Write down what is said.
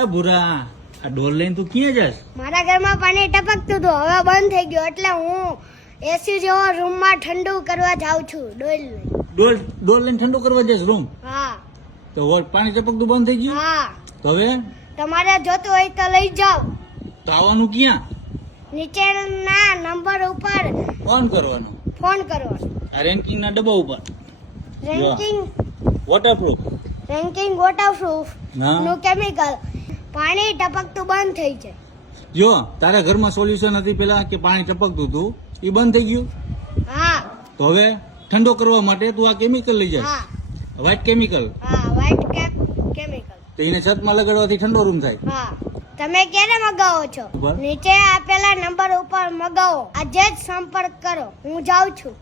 એ ભૂરા, આ ડોલ લઈને તું ક્યાં જાસ? મારા ઘરમાં પાણી ટપકતું હતું, હવે બંધ થઈ ગયું એટલે હું એસી જેવો રૂમમાં ઠંડુ કરવા જાઉં છું ડોલ લઈને. ડોલ લઈને ઠંડુ કરવા જઈશ રૂમ? હા તો પાણી ટપકતું બંધ થઈ ગયું? હા, તો હવે તમારે જોતું હોય તો લઈ જાઓ. તો આવવાનું ક્યાં? નીચેના નંબર ઉપર ફોન કરવાનો. ફોન કરવાનો. આ રેન્કિંગ ના ડબ્બા ઉપર રેન્કિંગ વોટરપ્રૂફ. વોટરપ્રૂફ હા. નું કેમિકલ પાણી ટપકતું બંધ થઈ જાય. જો તારા ઘરમાં સોલ્યુશન હતી પેલા કે પાણી ટપકતું હતું, એ બંધ થઈ ગયું. હા તો હવે ઠંડો કરવા માટે તું આ કેમિકલ લઈ જાય, હા વ્હાઇટ કેમિકલ. હા, વ્હાઇટ કેમિકલ. તો એને છતમાં લગાડવાથી ઠંડો રૂમ થાય. હા, તમે ક્યારે મગાવો છો? બરાબર. નીચે આપેલા નંબર ઉપર મગાવો. આજે જ સંપર્ક કરો. હું જાઉં છું.